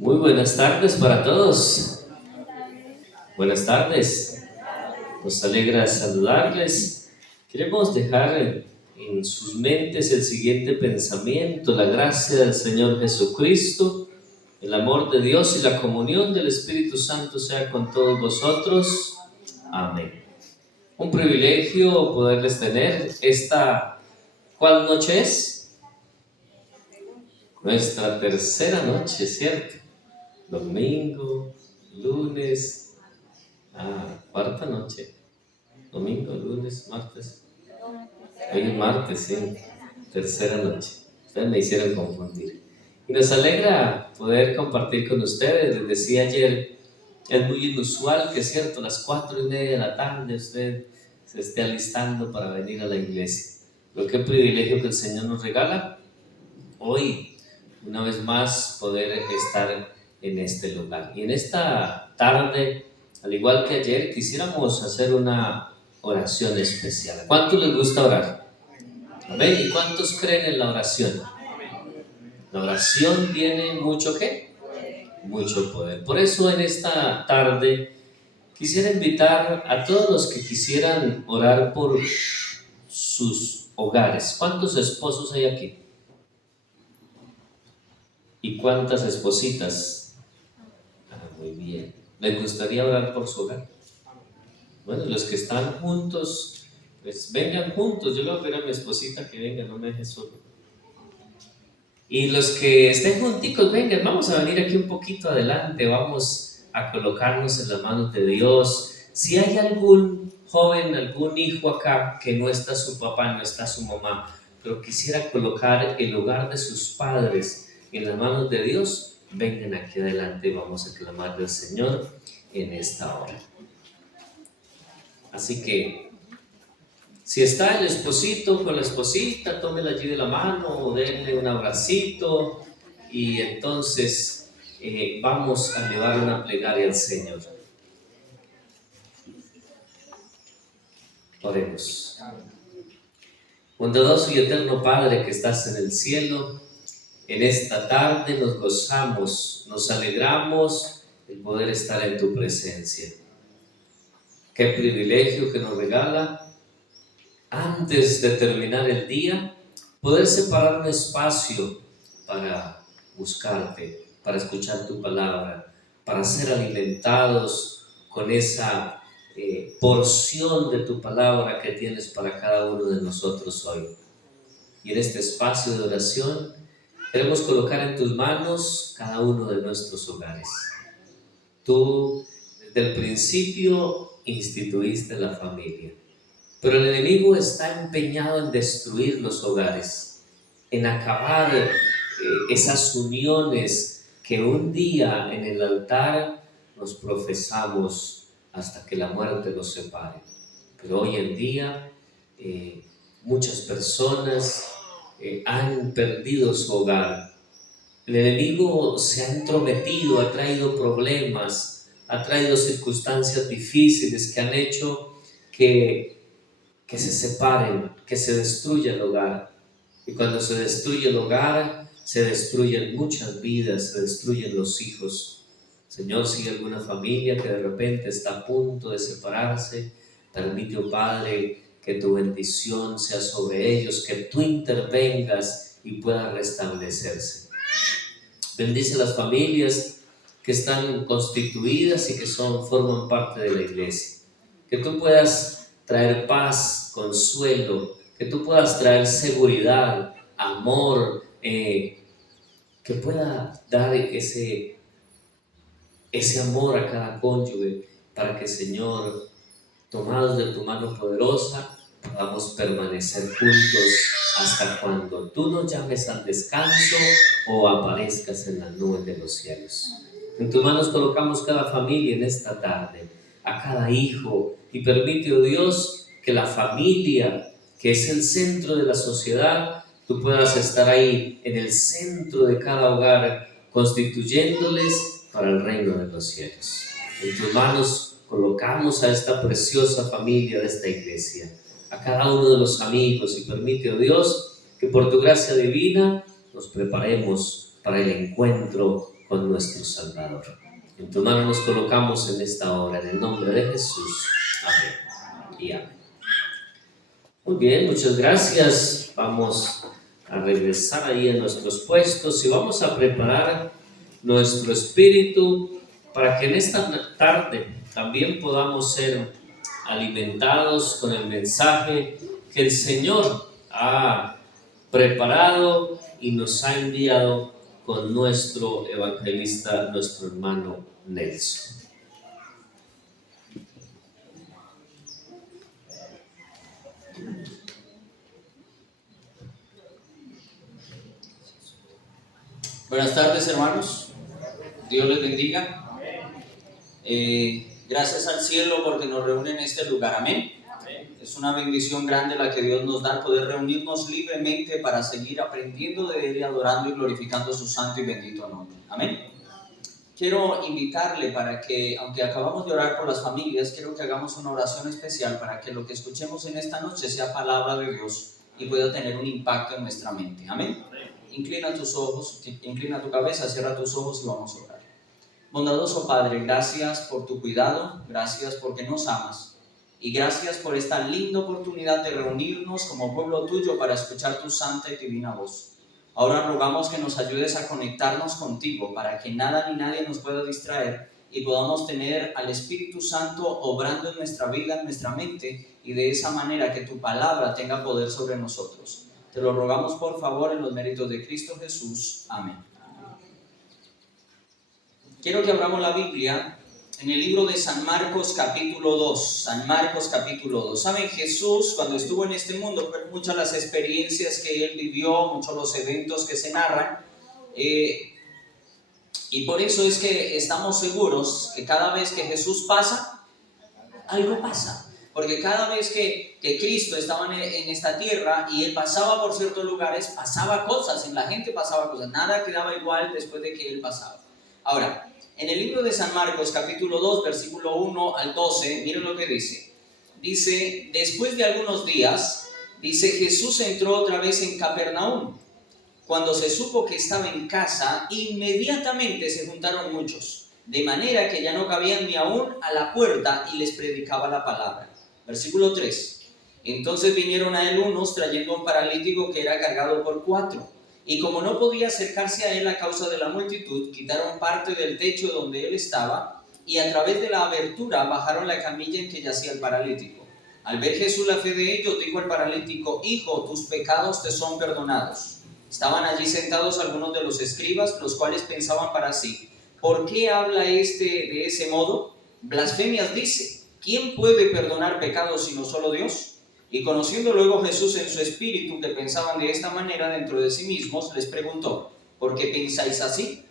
Muy buenas tardes para todos. Buenas tardes. Nos alegra saludarles. Queremos dejar en sus mentes el siguiente pensamiento: la gracia del Señor Jesucristo, el amor de Dios y la comunión del Espíritu Santo sea con todos vosotros. Amén. Un privilegio poderles tener esta... ¿Cuál noche es? Nuestra tercera noche, ¿cierto? Domingo, lunes, cuarta noche. Domingo, lunes, martes. Hoy es martes, sí. Tercera noche. Ustedes me hicieron confundir. Y nos alegra poder compartir con ustedes. Les decía ayer, es muy inusual que, cierto, a las 4:30 de la tarde usted se esté alistando para venir a la iglesia. Pero qué privilegio que el Señor nos regala hoy, una vez más, poder estar en este lugar. Y en esta tarde, al igual que ayer, quisiéramos hacer una oración especial. ¿Cuántos les gusta orar? Amén. ¿Y cuántos creen en la oración? La oración tiene mucho ¿qué? Mucho poder. Por eso en esta tarde quisiera invitar a todos los que quisieran orar por sus hogares. ¿Cuántos esposos hay aquí? ¿Y cuántas espositas? Muy bien. ¿Les gustaría orar por su hogar? Bueno, los que están juntos, pues vengan juntos. Yo le voy a pedir a mi esposita que venga, no me deje solo. Y los que estén junticos, vengan, vamos a venir aquí un poquito adelante, vamos a colocarnos en las manos de Dios. Si hay algún joven, algún hijo acá que no está su papá, no está su mamá, pero quisiera colocar el hogar de sus padres en las manos de Dios, vengan aquí adelante y vamos a clamar al Señor en esta hora. Así que, si está el esposito con la esposita, tómela allí de la mano o denle un abracito y entonces vamos a elevar una plegaria al Señor. Oremos. Bondadoso y eterno Padre que estás en el cielo, en esta tarde nos gozamos, nos alegramos de poder estar en tu presencia. Qué privilegio que nos regala, antes de terminar el día, poder separar un espacio para buscarte, para escuchar tu palabra, para ser alimentados con esa porción de tu palabra que tienes para cada uno de nosotros hoy. Y en este espacio de oración queremos colocar en tus manos cada uno de nuestros hogares. Tú, desde el principio, instituiste la familia. Pero el enemigo está empeñado en destruir los hogares, en acabar esas uniones que un día en el altar nos profesamos hasta que la muerte los separe. Pero hoy en día muchas personas han perdido su hogar. El enemigo se ha entrometido, ha traído problemas, ha traído circunstancias difíciles que han hecho que se separen, que se destruya el hogar. Y cuando se destruye el hogar, se destruyen muchas vidas, se destruyen los hijos. Señor, si hay alguna familia que de repente está a punto de separarse, permite, oh Padre, que tu bendición sea sobre ellos, que tú intervengas y pueda restablecerse. Bendice las familias que están constituidas y que forman parte de la iglesia. Que tú puedas traer paz, consuelo, que tú puedas traer seguridad, amor, que pueda dar ese amor a cada cónyuge para que, Señor, tomados de tu mano poderosa, podamos permanecer juntos hasta cuando tú nos llames al descanso o aparezcas en las nubes de los cielos. En tus manos colocamos cada familia en esta tarde, a cada hijo, y permite, oh Dios, que la familia, que es el centro de la sociedad, tú puedas estar ahí en el centro de cada hogar, constituyéndoles para el reino de los cielos. En tus manos colocamos a esta preciosa familia de esta iglesia, a cada uno de los amigos, y permite, oh Dios, que por tu gracia divina nos preparemos para el encuentro con nuestro Salvador. En tu mano nos colocamos en esta hora, en el nombre de Jesús. Amén y amén. Muy bien, muchas gracias. Vamos a regresar ahí a nuestros puestos y vamos a preparar nuestro espíritu para que en esta tarde también podamos ser alimentados con el mensaje que el Señor ha preparado y nos ha enviado con nuestro evangelista, nuestro hermano Nelson. Buenas tardes, hermanos. Dios les bendiga. Gracias al cielo porque nos reúne en este lugar. Amén. Es una bendición grande la que Dios nos da, poder reunirnos libremente para seguir aprendiendo de Él y adorando y glorificando su santo y bendito nombre. Amén. Quiero invitarle para que, aunque acabamos de orar por las familias, quiero que hagamos una oración especial para que lo que escuchemos en esta noche sea palabra de Dios y pueda tener un impacto en nuestra mente. Amén. Inclina tus ojos, inclina tu cabeza, cierra tus ojos y vamos a orar. Bondadoso Padre, gracias por tu cuidado, gracias porque nos amas y gracias por esta linda oportunidad de reunirnos como pueblo tuyo para escuchar tu santa y divina voz. Ahora rogamos que nos ayudes a conectarnos contigo para que nada ni nadie nos pueda distraer y podamos tener al Espíritu Santo obrando en nuestra vida, en nuestra mente, y de esa manera que tu palabra tenga poder sobre nosotros. Te lo rogamos por favor en los méritos de Cristo Jesús. Amén. Quiero que abramos la Biblia en el libro de San Marcos capítulo 2. San Marcos capítulo 2. Saben, Jesús cuando estuvo en este mundo, fueron muchas las experiencias que Él vivió, muchos los eventos que se narran. Y por eso es que estamos seguros que cada vez que Jesús pasa, algo pasa. Porque cada vez que Cristo estaba en esta tierra y Él pasaba por ciertos lugares, pasaba cosas, en la gente pasaba cosas, nada quedaba igual después de que Él pasaba. Ahora, en el libro de San Marcos, capítulo 2, versículo 1 al 12, miren lo que dice. Dice, después de algunos días, dice, Jesús entró otra vez en Capernaum. Cuando se supo que estaba en casa, inmediatamente se juntaron muchos, de manera que ya no cabían ni aún a la puerta y les predicaba la palabra. Versículo 3. Entonces vinieron a él unos trayendo un paralítico que era cargado por 4. Y como no podía acercarse a él a causa de la multitud, quitaron parte del techo donde él estaba y a través de la abertura bajaron la camilla en que yacía el paralítico. Al ver Jesús la fe de ellos, dijo al paralítico, hijo, tus pecados te son perdonados. Estaban allí sentados algunos de los escribas, los cuales pensaban para sí, ¿por qué habla este de ese modo? Blasfemias dice, ¿quién puede perdonar pecados sino solo Dios? Y conociendo luego Jesús en su espíritu que pensaban de esta manera dentro de sí mismos, les preguntó, ¿por qué pensáis así?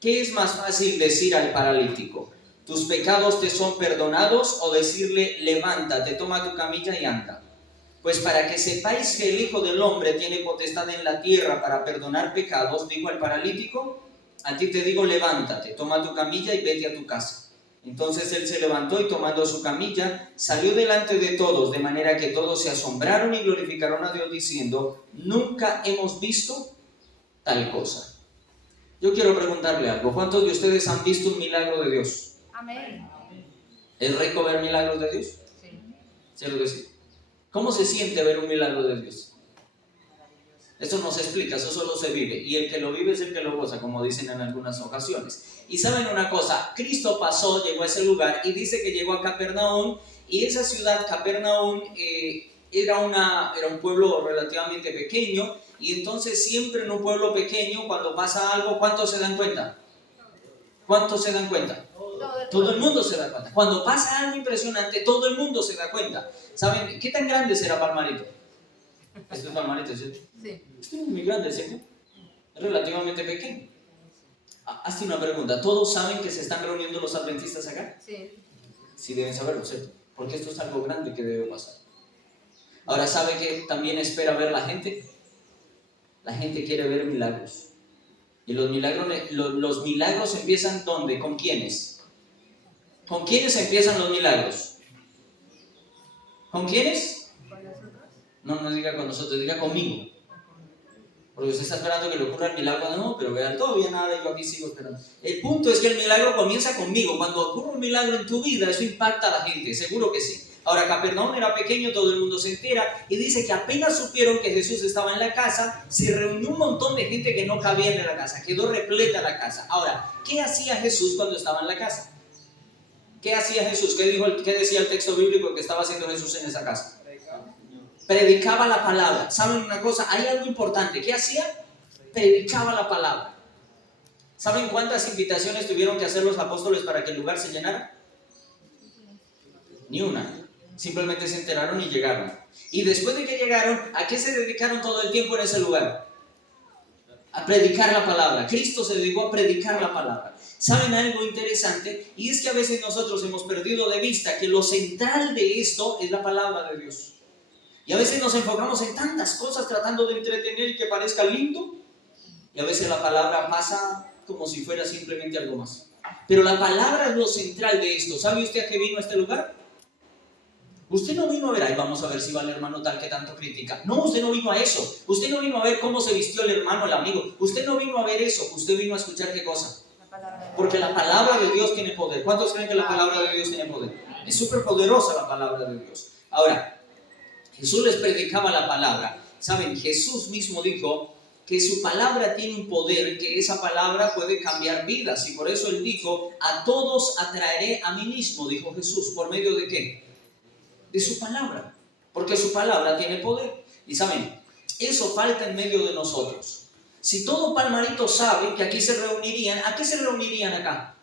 ¿Qué es más fácil decir al paralítico, tus pecados te son perdonados, o decirle, levántate, toma tu camilla y anda? Pues para que sepáis que el Hijo del Hombre tiene potestad en la tierra para perdonar pecados, dijo al paralítico, a ti te digo, levántate, toma tu camilla y vete a tu casa. Entonces él se levantó y tomando su camilla, salió delante de todos, de manera que todos se asombraron y glorificaron a Dios diciendo, nunca hemos visto tal cosa. Yo quiero preguntarle algo, ¿cuántos de ustedes han visto un milagro de Dios? Amén. ¿Es rico ver milagros de Dios? Sí. ¿Cierto que sí? ¿Cómo se siente ver un milagro de Dios? Eso no se explica, eso solo se vive. Y el que lo vive es el que lo goza, como dicen en algunas ocasiones. Y saben una cosa, Cristo pasó, llegó a ese lugar y dice que llegó a Capernaum. Y esa ciudad, Capernaum, era un pueblo relativamente pequeño. Y entonces siempre en un pueblo pequeño, cuando pasa algo, ¿cuántos se dan cuenta? ¿Cuántos se dan cuenta? Todo el mundo se da cuenta. Cuando pasa algo impresionante, todo el mundo se da cuenta. ¿Saben qué tan grande será Palmarito? Esto es Palmarito, ¿cierto? Sí. Esto no es muy grande, ¿cierto? Es relativamente pequeño. Hazte una pregunta. ¿Todos saben que se están reuniendo los adventistas acá? Sí. Sí, deben saberlo, ¿cierto? Porque esto es algo grande que debe pasar. Ahora, ¿sabe qué también espera ver la gente? La gente quiere ver milagros. Y los milagros empiezan ¿dónde? ¿Con quiénes? ¿Con quiénes empiezan los milagros? ¿Con quiénes? ¿Con nosotros? No diga con nosotros, diga conmigo. Porque usted está esperando que le ocurra el milagro. No, pero vean, todavía nada, yo aquí sigo esperando. El punto es que el milagro comienza conmigo. Cuando ocurre un milagro en tu vida, eso impacta a la gente, seguro que sí. Ahora, Capernaum era pequeño, todo el mundo se entera, y dice que apenas supieron que Jesús estaba en la casa, se reunió un montón de gente que no cabía en la casa, quedó repleta la casa. Ahora, ¿qué hacía Jesús cuando estaba en la casa? ¿Qué hacía Jesús? ¿Qué decía el texto bíblico que estaba haciendo Jesús en esa casa? Predicaba la palabra. ¿Saben una cosa? Hay algo importante. ¿Qué hacía? Predicaba la palabra. ¿Saben cuántas invitaciones tuvieron que hacer los apóstoles para que el lugar se llenara? Ni una. Simplemente se enteraron y llegaron. Y después de que llegaron, ¿a qué se dedicaron todo el tiempo en ese lugar? A predicar la palabra. Cristo se dedicó a predicar la palabra. ¿Saben algo interesante? Y es que a veces nosotros hemos perdido de vista que lo central de esto es la palabra de Dios. Y a veces nos enfocamos en tantas cosas tratando de entretener y que parezca lindo. Y a veces la palabra pasa como si fuera simplemente algo más. Pero la palabra es lo central de esto. ¿Sabe usted a qué vino a este lugar? Usted no vino a ver, ahí vamos a ver si va el hermano tal que tanto critica. No, usted no vino a eso. Usted no vino a ver cómo se vistió el hermano, el amigo. Usted no vino a ver eso. Usted vino a escuchar qué cosa. Porque la palabra de Dios tiene poder. ¿Cuántos creen que la palabra de Dios tiene poder? Es súper poderosa la palabra de Dios. Ahora, Jesús les predicaba la palabra. ¿Saben? Jesús mismo dijo que su palabra tiene un poder, que esa palabra puede cambiar vidas. Y por eso Él dijo, a todos atraeré a mí mismo, dijo Jesús. ¿Por medio de qué? De su palabra. Porque su palabra tiene poder. Y ¿saben? Eso falta en medio de nosotros. Si todo Palmarito sabe que aquí se reunirían, ¿a qué se reunirían acá?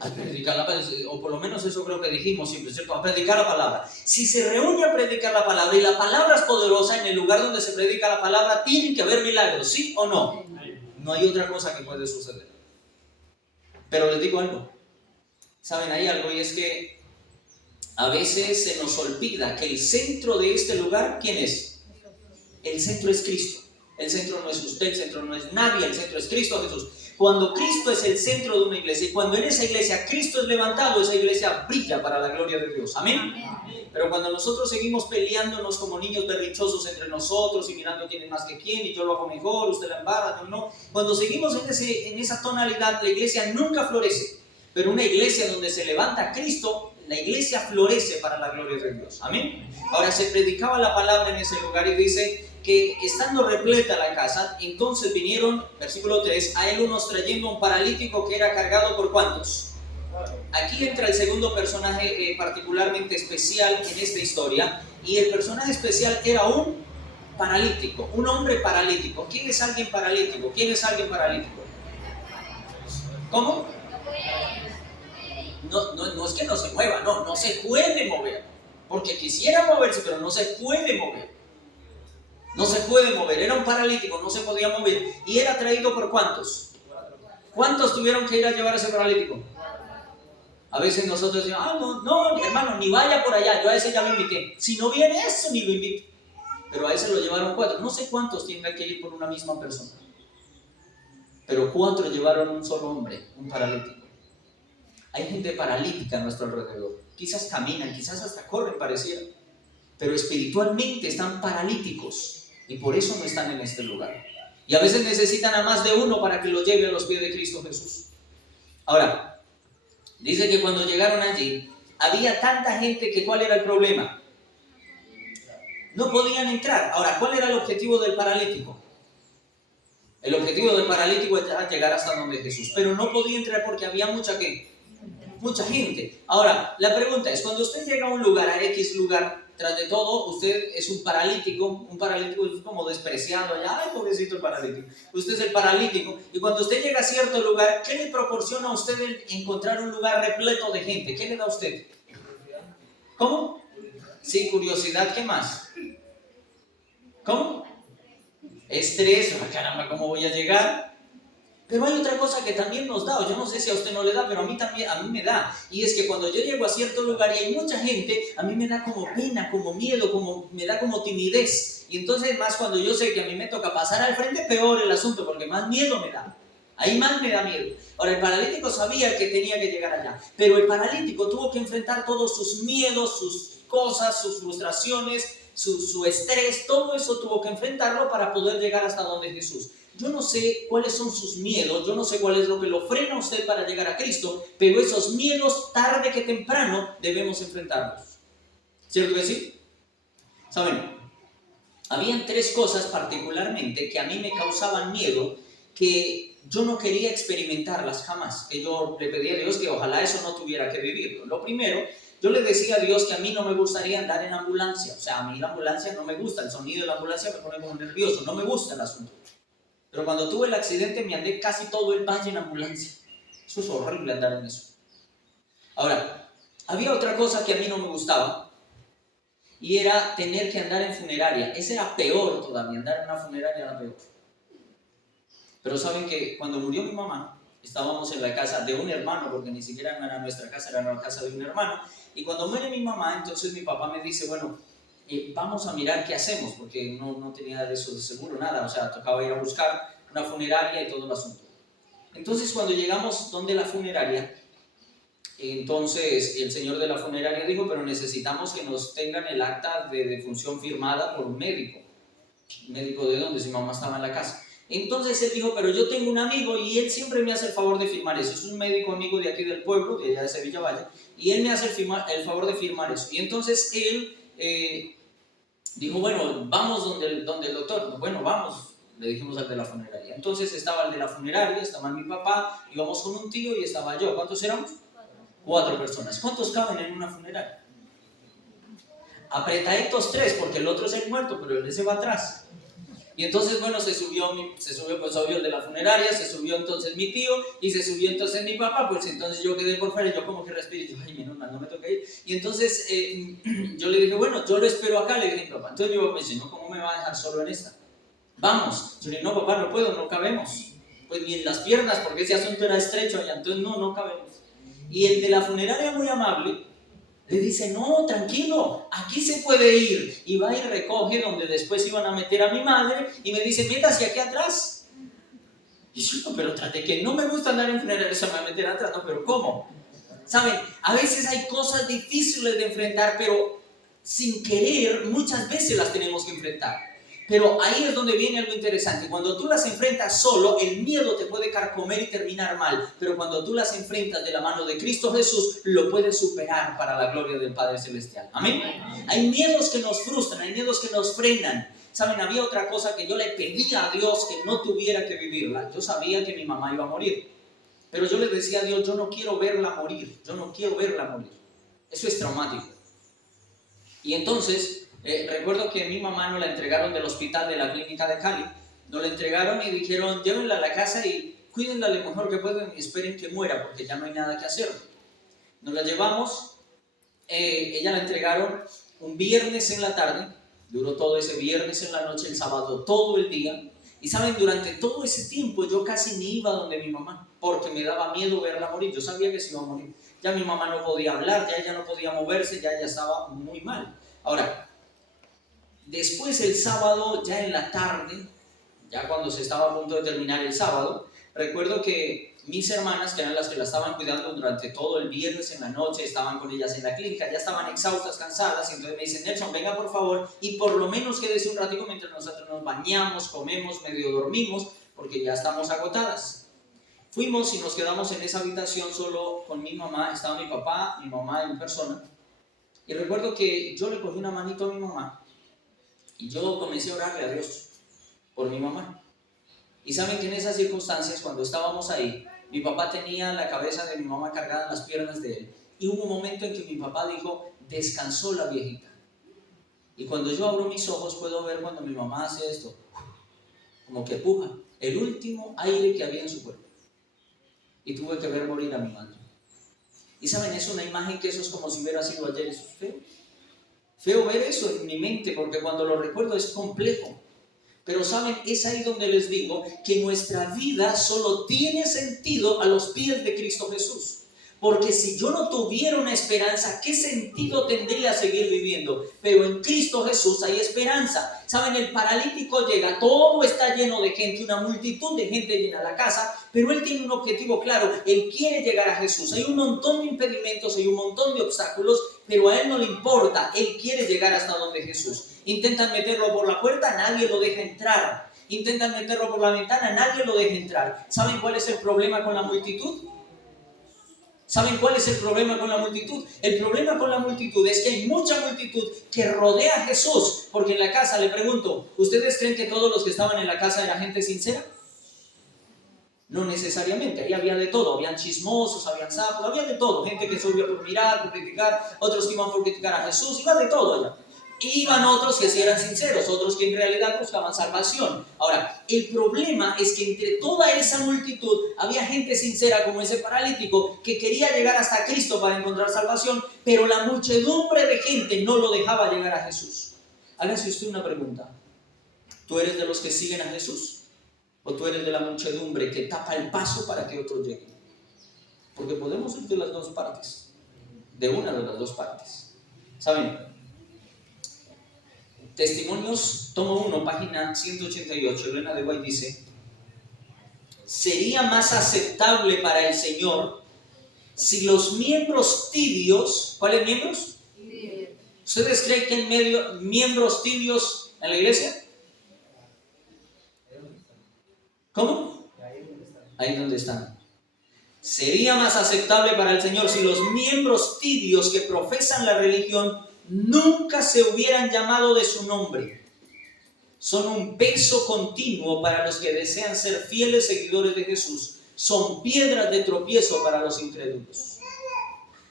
A predicar la palabra, o por lo menos eso creo que dijimos siempre, ¿cierto? A predicar la palabra. Si se reúne a predicar la palabra y la palabra es poderosa, en el lugar donde se predica la palabra tienen que haber milagros, ¿sí o no? No hay otra cosa que puede suceder. Pero les digo algo. ¿Saben? Hay algo, y es que a veces se nos olvida que el centro de este lugar, ¿quién es? El centro es Cristo. El centro no es usted, el centro no es nadie, el centro es Cristo Jesús. Cuando Cristo es el centro de una iglesia y cuando en esa iglesia Cristo es levantado, esa iglesia brilla para la gloria de Dios. ¿Amén? Pero cuando nosotros seguimos peleándonos como niños berrinchosos entre nosotros y mirando quién es más que quién y yo lo hago mejor, usted la embarra, no. Cuando seguimos en esa tonalidad, la iglesia nunca florece. Pero una iglesia donde se levanta Cristo, la iglesia florece para la gloria de Dios. ¿Amén? Ahora se predicaba la palabra en ese lugar y dice que estando repleta la casa, entonces vinieron, versículo 3, a él unos trayendo un paralítico que era cargado por ¿cuántos? Aquí entra el segundo personaje particularmente especial en esta historia, y el personaje especial era un paralítico, un hombre paralítico. ¿Quién es alguien paralítico? ¿Quién es alguien paralítico? ¿Cómo? No es que no se mueva, no se puede mover, porque quisiera moverse, pero no se puede mover. No se puede mover, era un paralítico, no se podía mover. ¿Y era traído por cuántos? ¿Cuántos tuvieron que ir a llevar a ese paralítico? A veces nosotros decimos, no, hermano, ni vaya por allá, yo a ese ya lo invité. Si no viene eso, ni lo invito. Pero a ese lo llevaron 4. No sé cuántos tienen que ir por una misma persona. Pero 4 llevaron un solo hombre, un paralítico. Hay gente paralítica a nuestro alrededor. Quizás caminan, quizás hasta corren, pareciera. Pero espiritualmente están paralíticos. Y por eso no están en este lugar. Y a veces necesitan a más de uno para que lo lleve a los pies de Cristo Jesús. Ahora, dice que cuando llegaron allí, había tanta gente que ¿cuál era el problema? No podían entrar. Ahora, ¿cuál era el objetivo del paralítico? El objetivo del paralítico era llegar hasta donde Jesús. Pero no podía entrar porque había mucha gente. Ahora, la pregunta es, cuando usted llega a un lugar, a X lugar, tras de todo, usted es un paralítico es como despreciado allá, ay, pobrecito el paralítico. Usted es el paralítico, y cuando usted llega a cierto lugar, ¿qué le proporciona a usted el encontrar un lugar repleto de gente? ¿Qué le da a usted? ¿Cómo? Sí, curiosidad, ¿qué más? ¿Cómo? Estrés, caramba, ¿cómo voy a llegar? Pero hay otra cosa que también nos da, o yo no sé si a usted no le da, pero a mí me da. Y es que cuando yo llego a cierto lugar y hay mucha gente, a mí me da como pena, como miedo, me da como timidez. Y entonces más cuando yo sé que a mí me toca pasar al frente, peor el asunto, porque más miedo me da. Ahí más me da miedo. Ahora, el paralítico sabía que tenía que llegar allá, pero el paralítico tuvo que enfrentar todos sus miedos, sus cosas, sus frustraciones, su estrés, todo eso tuvo que enfrentarlo para poder llegar hasta donde Jesús. Yo no sé cuáles son sus miedos, yo no sé cuál es lo que lo frena a usted para llegar a Cristo, pero esos miedos tarde que temprano debemos enfrentarlos. ¿Cierto que sí? ¿Saben? Habían 3 cosas particularmente que a mí me causaban miedo, que yo no quería experimentarlas jamás, que yo le pedía a Dios que ojalá eso no tuviera que vivirlo. Lo primero, yo le decía a Dios que a mí no me gustaría andar en ambulancia, o sea, a mí la ambulancia no me gusta, el sonido de la ambulancia me pone como nervioso, no me gusta el asunto. Pero cuando tuve el accidente me andé casi todo el valle en ambulancia. Eso es horrible andar en eso. Ahora, había otra cosa que a mí no me gustaba, y era tener que andar en funeraria. Ese era peor todavía, andar en una funeraria era peor. Pero saben que cuando murió mi mamá, estábamos en la casa de un hermano, porque ni siquiera era nuestra casa, era la casa de un hermano, y cuando muere mi mamá, entonces mi papá me dice, bueno, vamos a mirar qué hacemos, porque no tenía de eso de seguro, nada, o sea, tocaba ir a buscar una funeraria y todo el asunto. Entonces cuando llegamos donde la funeraria, entonces el señor de la funeraria dijo, pero necesitamos que nos tengan el acta de defunción firmada por un médico. ¿Un médico de dónde? Si mamá estaba en la casa. Entonces él dijo, pero yo tengo un amigo y él siempre me hace el favor de firmar eso. Es un médico amigo de aquí del pueblo, de allá de Sevilla Valle, y él me hace el favor de firmar eso. Y entonces él dijo, bueno, vamos donde el doctor. Bueno, vamos, le dijimos al de la funeraria. Entonces estaba el de la funeraria, estaba mi papá, íbamos con un tío y estaba yo. ¿Cuántos éramos? 4 personas. ¿Cuántos caben en una funeraria? Apretaditos 3, porque el otro es el muerto, pero él se va atrás. Y entonces, bueno, se subió pues obvio el de la funeraria, se subió entonces mi tío, y se subió entonces mi papá, pues entonces yo quedé por fuera, y yo como que respiré, y yo, ay, menos mal, no me toca ir. Y entonces yo le dije, bueno, yo lo espero acá, le dije a mi papá. Entonces mi papá me dice, no, ¿cómo me va a dejar solo en esta? Vamos. Yo le dije, no, papá, no puedo, no cabemos. Pues ni en las piernas, porque ese asunto era estrecho allá, entonces no cabemos. Y el de la funeraria, muy amable, le dice, no, tranquilo, aquí se puede ir. Y va y recoge donde después iban a meter a mi madre y me dice, métase aquí atrás. Y yo, no, pero trate que no me gusta andar en funerarias, se me va a meter atrás. No, pero ¿cómo? ¿Saben? A veces hay cosas difíciles de enfrentar, pero sin querer muchas veces las tenemos que enfrentar. Pero ahí es donde viene algo interesante. Cuando tú las enfrentas solo, el miedo te puede carcomer y terminar mal. Pero cuando tú las enfrentas de la mano de Cristo Jesús, lo puedes superar para la gloria del Padre Celestial. ¿Amén? Hay miedos que nos frustran, hay miedos que nos frenan. ¿Saben? Había otra cosa que yo le pedía a Dios que no tuviera que vivirla. Yo sabía que mi mamá iba a morir. Pero yo le decía a Dios, yo no quiero verla morir. Yo no quiero verla morir. Eso es traumático. Y entonces... recuerdo que mi mamá nos la entregaron del hospital de la clínica de Cali, nos la entregaron y dijeron, llévenla a la casa y cuídenla lo mejor que puedan y esperen que muera porque ya no hay nada que hacer. Nos la llevamos, ella la entregaron un viernes en la tarde, duró todo ese viernes en la noche, el sábado todo el día, y saben, durante todo ese tiempo yo casi ni iba donde mi mamá porque me daba miedo verla morir. Yo sabía que se iba a morir, ya mi mamá no podía hablar, ya ella no podía moverse, ya ella estaba muy mal. Ahora, después el sábado, ya en la tarde, ya cuando se estaba a punto de terminar el sábado, recuerdo que mis hermanas, que eran las que la estaban cuidando durante todo el viernes en la noche, estaban con ellas en la clínica, ya estaban exhaustas, cansadas, y entonces me dicen, Nelson, venga por favor, y por lo menos quédese un ratito mientras nosotros nos bañamos, comemos, medio dormimos, porque ya estamos agotadas. Fuimos y nos quedamos en esa habitación solo con mi mamá, estaba mi papá, mi mamá en persona, y recuerdo que yo le cogí una manito a mi mamá, y yo comencé a orarle a Dios por mi mamá. Y saben que en esas circunstancias, cuando estábamos ahí, mi papá tenía la cabeza de mi mamá cargada en las piernas de él. Y hubo un momento en que mi papá dijo, descansó la viejita. Y cuando yo abro mis ojos, puedo ver cuando mi mamá hace esto, como que puja, el último aire que había en su cuerpo. Y tuve que ver morir a mi madre. Y saben, es una imagen que eso es como si hubiera sido ayer, eso es feo. Feo ver eso en mi mente, porque cuando lo recuerdo es complejo. Pero saben, es ahí donde les digo que nuestra vida solo tiene sentido a los pies de Cristo Jesús. Porque si yo no tuviera una esperanza, ¿qué sentido tendría seguir viviendo? Pero en Cristo Jesús hay esperanza. Saben, el paralítico llega, todo está lleno de gente, una multitud de gente llena la casa, pero él tiene un objetivo claro, él quiere llegar a Jesús. Hay un montón de impedimentos, hay un montón de obstáculos, pero a él no le importa, él quiere llegar hasta donde Jesús. Intentan meterlo por la puerta, nadie lo deja entrar. Intentan meterlo por la ventana, nadie lo deja entrar. ¿Saben cuál es el problema con la multitud? ¿Saben cuál es el problema con la multitud? El problema con la multitud es que hay mucha multitud que rodea a Jesús. Porque en la casa, le pregunto, ¿ustedes creen que todos los que estaban en la casa era gente sincera? No necesariamente, ahí había de todo, habían chismosos, habían sapos, había de todo, gente que se iba por mirar, por criticar, otros que iban por criticar a Jesús, iba de todo allá. Y iban otros que sí eran sinceros, otros que en realidad buscaban salvación. Ahora, el problema es que entre toda esa multitud había gente sincera como ese paralítico que quería llegar hasta Cristo para encontrar salvación, pero la muchedumbre de gente no lo dejaba llegar a Jesús. Hágase usted una pregunta, ¿tú eres de los que siguen a Jesús? ¿O tú eres de la muchedumbre que tapa el paso para que otros lleguen? Porque podemos ir de las dos partes, de una de las dos partes. ¿Saben? Testimonios, tomo 1, página 188, Elena de White dice: sería más aceptable para el Señor si los miembros tibios, ¿cuáles miembros? ¿Ustedes creen que hay miembros tibios en la iglesia? ¿Cómo? Ahí donde están. Sería más aceptable para el Señor si los miembros tibios que profesan la religión nunca se hubieran llamado de su nombre. Son un peso continuo para los que desean ser fieles seguidores de Jesús. Son piedras de tropiezo para los incrédulos.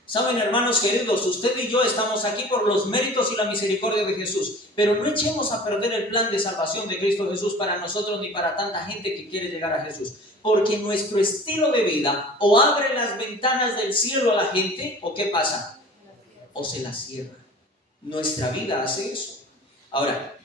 Saben, hermanos queridos, usted y yo estamos aquí por los méritos y la misericordia de Jesús, pero no echemos a perder el plan de salvación de Cristo Jesús para nosotros ni para tanta gente que quiere llegar a Jesús, porque nuestro estilo de vida o abre las ventanas del cielo a la gente, o ¿qué pasa? O se las cierra. Nuestra vida hace eso. Ahora,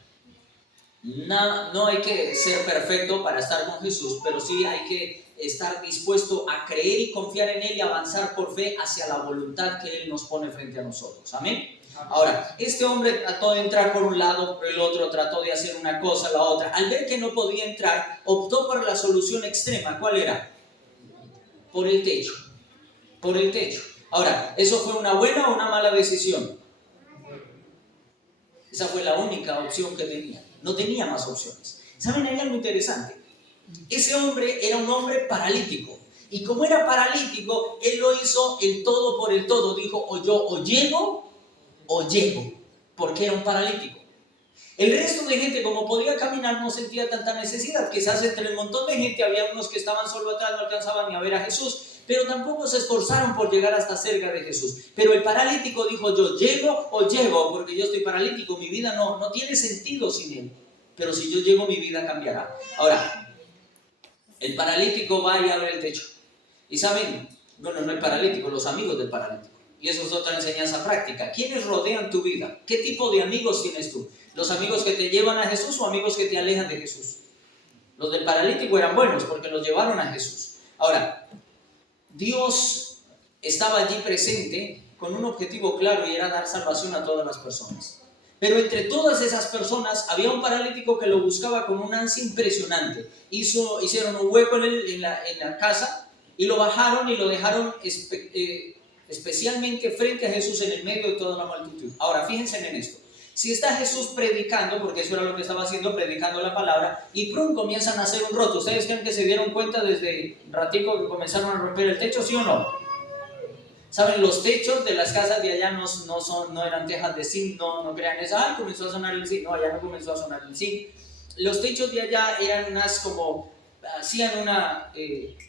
no hay que ser perfecto para estar con Jesús, pero sí hay que estar dispuesto a creer y confiar en Él y avanzar por fe hacia la voluntad que Él nos pone frente a nosotros. Amén. Ahora, este hombre trató de entrar por un lado, por el otro, trató de hacer una cosa, la otra. Al ver que no podía entrar, optó por la solución extrema. ¿Cuál era? Por el techo. Por el techo. Ahora, ¿eso fue una buena o una mala decisión? Esa fue la única opción que tenía. No tenía más opciones. ¿Saben? Hay algo interesante. Ese hombre era un hombre paralítico. Y como era paralítico, él lo hizo el todo por el todo. Dijo, o yo o llego, porque era un paralítico. El resto de gente, como podía caminar, no sentía tanta necesidad. Quizás entre el montón de gente había unos que estaban solo atrás, no alcanzaban ni a ver a Jesús, pero tampoco se esforzaron por llegar hasta cerca de Jesús. Pero el paralítico dijo, yo llego o llego, porque yo estoy paralítico, mi vida no tiene sentido sin Él. Pero si yo llego, mi vida cambiará. Ahora, el paralítico va y abre el techo. Y saben, bueno, no el paralítico, los amigos del paralítico. Y eso es otra enseñanza práctica. ¿Quiénes rodean tu vida? ¿Qué tipo de amigos tienes tú? ¿Los amigos que te llevan a Jesús o amigos que te alejan de Jesús? Los del paralítico eran buenos porque los llevaron a Jesús. Ahora, Dios estaba allí presente con un objetivo claro y era dar salvación a todas las personas. Pero entre todas esas personas había un paralítico que lo buscaba con un ansia impresionante. Hicieron un hueco en la casa y lo bajaron y lo dejaron especialmente frente a Jesús en el medio de toda la multitud. Ahora, fíjense en esto. Si está Jesús predicando, porque eso era lo que estaba haciendo, predicando la palabra, y pronto comienzan a hacer un roto. ¿Ustedes creen que se dieron cuenta desde un ratico que comenzaron a romper el techo, sí o no? ¿Saben? Los techos de las casas de allá no eran tejas de zinc, no crean eso. ¡Ay, comenzó a sonar el zinc! No, allá no comenzó a sonar el zinc. Los techos de allá eran hacían una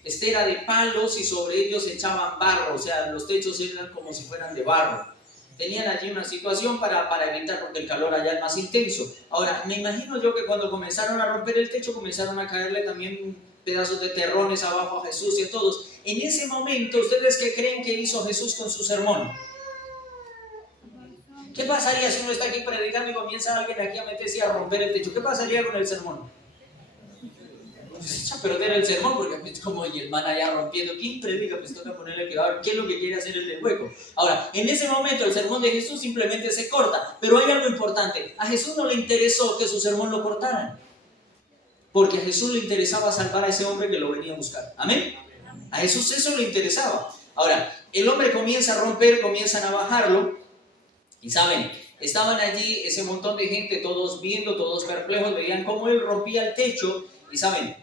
estera de palos y sobre ellos echaban barro, o sea, los techos eran como si fueran de barro. Tenían allí una situación para evitar, porque el calor allá es más intenso. Ahora, me imagino yo que cuando comenzaron a romper el techo, comenzaron a caerle también pedazos de terrones abajo a Jesús y a todos. En ese momento, ¿ustedes qué creen que hizo Jesús con su sermón? ¿Qué pasaría si uno está aquí predicando y comienza alguien aquí a meterse a romper el techo? ¿Qué pasaría con el sermón? Pues se echa a perder el sermón, porque es como y el man allá rompiendo. ¿Quién predica? Pues toca ponerle que a ver qué es lo que quiere hacer el del hueco. Ahora, en ese momento el sermón de Jesús simplemente se corta. Pero hay algo importante. A Jesús no le interesó que su sermón lo cortaran, porque a Jesús le interesaba salvar a ese hombre que lo venía a buscar. ¿Amén? A Jesús eso le interesaba. Ahora, el hombre comienza a romper, comienzan a bajarlo. Y saben, Estaban allí ese montón de gente, todos viendo, todos perplejos, veían cómo él rompía el techo. Y saben,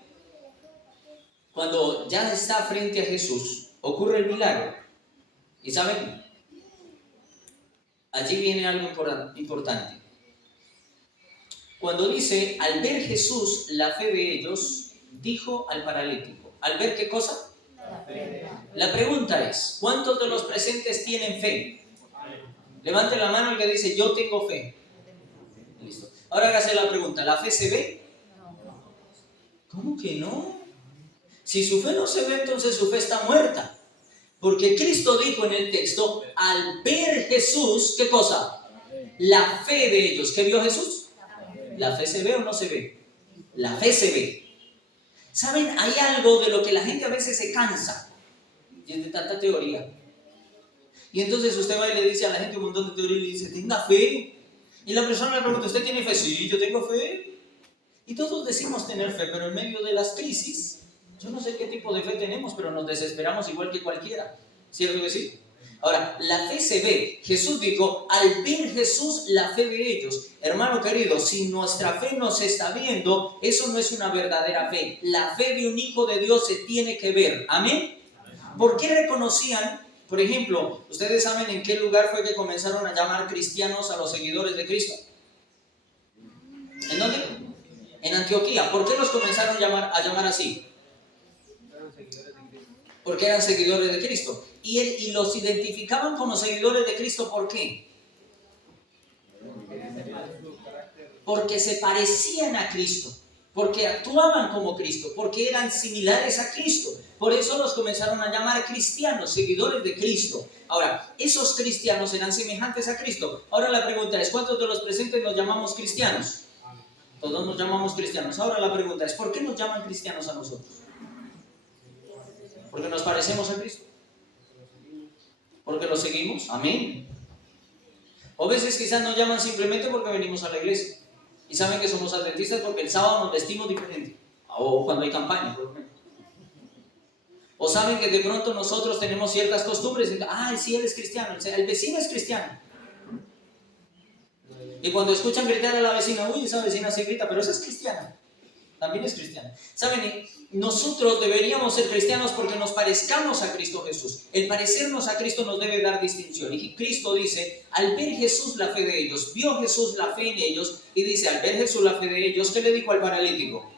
cuando ya está frente a Jesús, ocurre el milagro. Y saben, allí viene algo importante. Cuando dice, al ver Jesús la fe de ellos, dijo al paralítico. ¿Al ver qué cosa? La pregunta es, ¿cuántos de los presentes tienen fe? Levante la mano el que dice, yo tengo fe. Listo. Ahora hágase la pregunta, ¿la fe se ve? ¿Cómo que no? Si su fe no se ve, entonces su fe está muerta. Porque Cristo dijo en el texto, al ver Jesús, ¿qué cosa? La fe de ellos. ¿Qué vio Jesús? ¿La fe se ve o no se ve? La fe se ve. ¿Saben? Hay algo de lo que la gente a veces se cansa. Y es de tanta teoría. Y entonces usted va y le dice a la gente un montón de teoría y le dice, tenga fe. Y la persona le pregunta, ¿usted tiene fe? Sí, yo tengo fe. Y todos decimos tener fe, pero en medio de las crisis, yo no sé qué tipo de fe tenemos, pero nos desesperamos igual que cualquiera. ¿Cierto que sí? Ahora, la fe se ve. Jesús dijo, al ver Jesús la fe de ellos. Hermano querido, si nuestra fe no se está viendo, eso no es una verdadera fe. La fe de un hijo de Dios se tiene que ver. ¿Amén? ¿Por qué reconocían? Por ejemplo, ¿ustedes saben en qué lugar fue que comenzaron a llamar cristianos a los seguidores de Cristo? ¿En dónde? En Antioquía. ¿Por qué los comenzaron a llamar así? Porque eran seguidores de Cristo. Y los identificaban como seguidores de Cristo, ¿por qué? Porque se parecían a Cristo, porque actuaban como Cristo, porque eran similares a Cristo. Por eso los comenzaron a llamar cristianos, seguidores de Cristo. Ahora, esos cristianos eran semejantes a Cristo. Ahora la pregunta es, ¿cuántos de los presentes nos llamamos cristianos? Todos nos llamamos cristianos. Ahora la pregunta es, ¿por qué nos llaman cristianos a nosotros? Porque nos parecemos a Cristo. Porque lo seguimos. Amén. O veces quizás nos llaman simplemente porque venimos a la iglesia. Y saben que somos adventistas porque el sábado nos vestimos diferente. O cuando hay campaña, por ejemplo. O saben que de pronto nosotros tenemos ciertas costumbres. Ay, sí, él es cristiano. El vecino es cristiano. Y cuando escuchan gritar a la vecina, uy, esa vecina se grita, pero esa es cristiana. También es cristiana. ¿Saben? Nosotros deberíamos ser cristianos porque nos parezcamos a Cristo Jesús. El parecernos a Cristo nos debe dar distinción. Y Cristo dice, al ver Jesús la fe de ellos, vio Jesús la fe en ellos, y dice, al ver Jesús la fe de ellos, ¿qué le dijo al paralítico?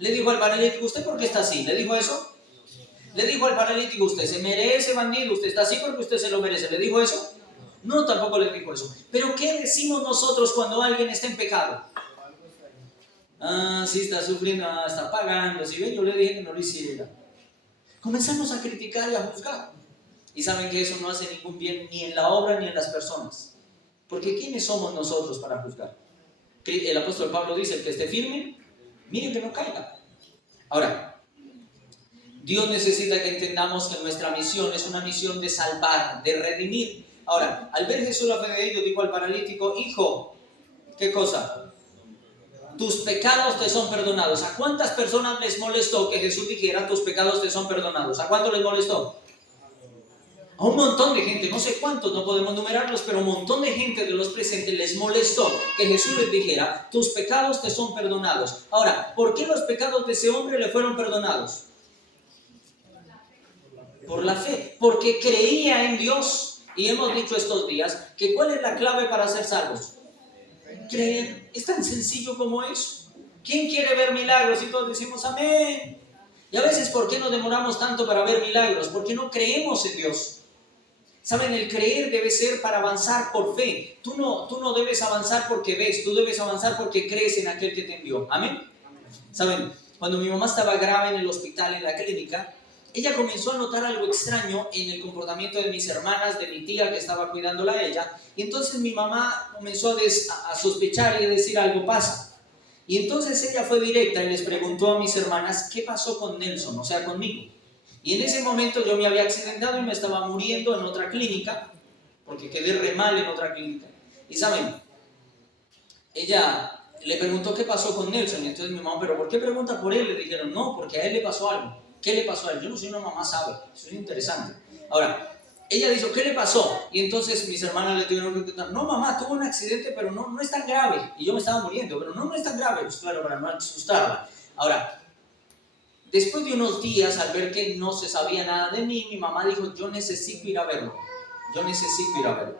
Le dijo al paralítico, ¿usted por qué está así? ¿Le dijo eso? Le dijo al paralítico, usted se merece, bandido, usted está así porque usted se lo merece. ¿Le dijo eso? No, tampoco le dijo eso. Pero ¿qué decimos nosotros cuando alguien está en pecado? Ah, sí está sufriendo, está pagando. Si ven, yo le dije que no lo hiciera. Comenzamos a criticar y a juzgar. Y saben que eso no hace ningún bien ni en la obra ni en las personas. Porque ¿quiénes somos nosotros para juzgar? El apóstol Pablo dice, el que esté firme, miren que no caiga. Ahora, Dios necesita que entendamos que nuestra misión es una misión de salvar, de redimir. Ahora, al ver Jesús la fe de ellos, dijo al paralítico, hijo, ¿qué cosa? Tus pecados te son perdonados. ¿A cuántas personas les molestó que Jesús dijera, tus pecados te son perdonados? ¿A cuánto les molestó? A un montón de gente, no sé cuántos, no podemos numerarlos, pero un montón de gente de los presentes les molestó que Jesús les dijera, tus pecados te son perdonados. Ahora, ¿por qué los pecados de ese hombre le fueron perdonados? Por la fe, porque creía en Dios. Y hemos dicho estos días que ¿cuál es la clave para ser salvos? Creer. Es tan sencillo como eso. ¿Quién quiere ver milagros? Y todos decimos amén. Y a veces, ¿por qué nos demoramos tanto para ver milagros? Porque no creemos en Dios. Saben, el creer debe ser para avanzar por fe. Tú no debes avanzar porque ves, tú debes avanzar porque crees en aquel que te envió. Amén. Saben, cuando mi mamá estaba grave en el hospital, en la clínica, ella comenzó a notar algo extraño en el comportamiento de mis hermanas, de mi tía que estaba cuidándola a ella. Y entonces mi mamá comenzó a sospechar y a decir algo pasa. Y entonces ella fue directa y les preguntó a mis hermanas, ¿qué pasó con Nelson? O sea, conmigo. Y en ese momento yo me había accidentado y me estaba muriendo en otra clínica, porque quedé re mal en otra clínica. Y saben, ella le preguntó qué pasó con Nelson. Y entonces mi mamá, ¿pero por qué pregunta por él? Le dijeron, no, porque a él le pasó algo. ¿Qué le pasó a él? Yo no soy una mamá, sabe. Eso es interesante. Ahora, ella dijo, ¿qué le pasó? Y entonces mis hermanas le tuvieron que contar, no mamá, tuvo un accidente, pero no es tan grave. Y yo me estaba muriendo, pero no es tan grave, pues claro, para no asustarla. Ahora, después de unos días, al ver que no se sabía nada de mí, mi mamá dijo, yo necesito ir a verlo. Yo necesito ir a verlo.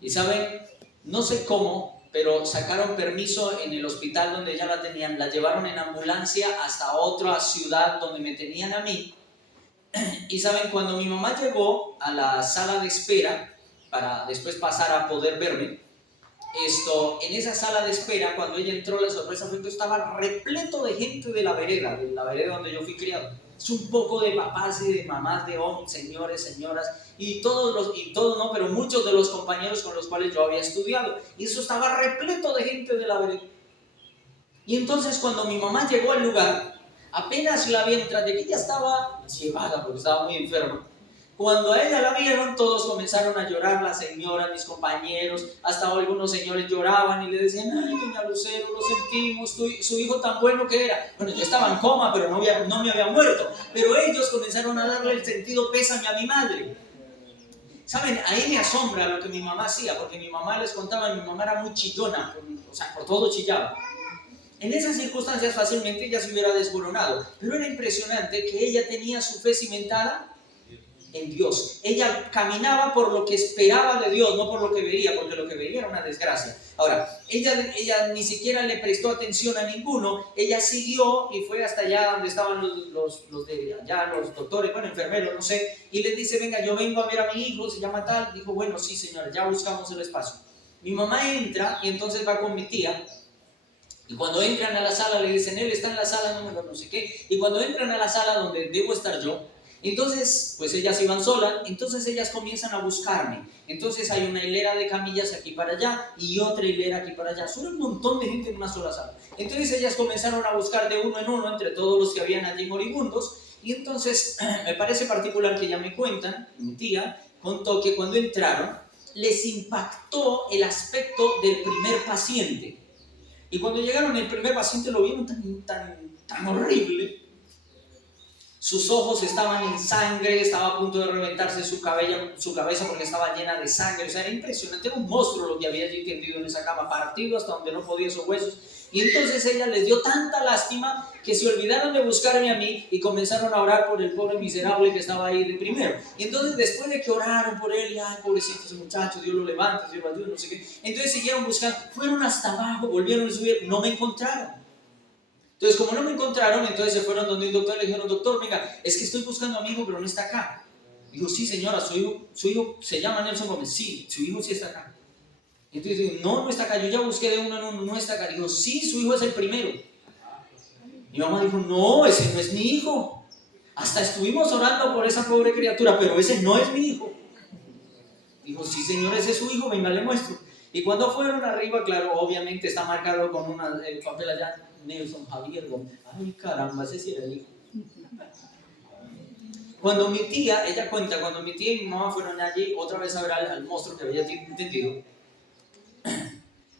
Y saben, no sé cómo, pero sacaron permiso en el hospital donde ella la tenían, la llevaron en ambulancia hasta otra ciudad donde me tenían a mí. Y saben, cuando mi mamá llegó a la sala de espera para después pasar a poder verme, en esa sala de espera, cuando ella entró, la sorpresa fue que estaba repleto de gente de la vereda donde yo fui criado. Es un poco de papás y de mamás, de hombres, señores, señoras, y todos no, pero muchos de los compañeros con los cuales yo había estudiado. Y eso estaba repleto de gente de la vereda. Y entonces cuando mi mamá llegó al lugar, apenas la vi entrar, de que ella estaba llevada porque estaba muy enferma. Cuando a ella la vieron, todos comenzaron a llorar, las señoras, mis compañeros, hasta algunos señores lloraban y le decían, ay, doña Lucero, lo sentimos, su hijo tan bueno que era. Bueno, yo estaba en coma, pero no me había muerto. Pero ellos comenzaron a darle el sentido pésame a mi madre. ¿Saben? Ahí me asombra lo que mi mamá hacía, porque mi mamá les contaba, mi mamá era muy chillona, o sea, por todo chillaba. En esas circunstancias fácilmente ella se hubiera desboronado, pero era impresionante que ella tenía su fe cimentada en Dios. Ella caminaba por lo que esperaba de Dios, no por lo que veía, porque lo que veía era una desgracia. Ahora, ella ni siquiera le prestó atención a ninguno, ella siguió y fue hasta allá donde estaban los doctores, bueno, enfermeros, no sé, y les dice, venga, yo vengo a ver a mi hijo, se llama tal. Dijo, bueno, sí señora, ya buscamos el espacio. Mi mamá entra y entonces va con mi tía. Y cuando entran a la sala le dicen, él está en la sala número no sé qué. Y cuando entran a la sala donde debo estar yo, entonces, pues ellas iban solas, entonces ellas comienzan a buscarme. Entonces hay una hilera de camillas aquí para allá y otra hilera aquí para allá. Son un montón de gente en una sola sala. Entonces ellas comenzaron a buscar de uno en uno entre todos los que habían allí moribundos. Y entonces me parece particular que ya me cuentan, mi tía contó que cuando entraron les impactó el aspecto del primer paciente. Y cuando llegaron el primer paciente lo vieron tan horrible. Sus ojos estaban en sangre, estaba a punto de reventarse su cabeza porque estaba llena de sangre. O sea, era impresionante, era un monstruo lo que había allí tendido en esa cama, partido hasta donde no podía esos huesos. Y entonces ella les dio tanta lástima que se olvidaron de buscarme a mí y comenzaron a orar por el pobre miserable que estaba ahí de primero. Y entonces después de que oraron por él, y ay, pobrecito ese muchacho, Dios lo levanta, Dios lo ayuda, no sé qué. Entonces siguieron buscando, fueron hasta abajo, volvieron a subir, no me encontraron. Entonces, como no me encontraron, entonces se fueron donde un doctor, le dijeron, doctor, venga, es que estoy buscando a mi hijo, pero no está acá. Dijo, sí señora, su hijo se llama Nelson Gómez. Sí, su hijo sí está acá. Entonces dijo, no está acá, yo ya busqué de uno en uno, no está acá. Dijo, sí, su hijo es el primero. Mi mamá dijo, no, ese no es mi hijo. Hasta estuvimos orando por esa pobre criatura, pero ese no es mi hijo. Dijo, sí señor, ese es su hijo, venga, le muestro. Y cuando fueron arriba, claro, obviamente está marcado con el papel allá, Nelson Javier Gómez. Ay, caramba, ese sí era el hijo. Cuando mi tía, ella cuenta, cuando mi tía y mi mamá fueron allí otra vez a ver al monstruo que había entendido,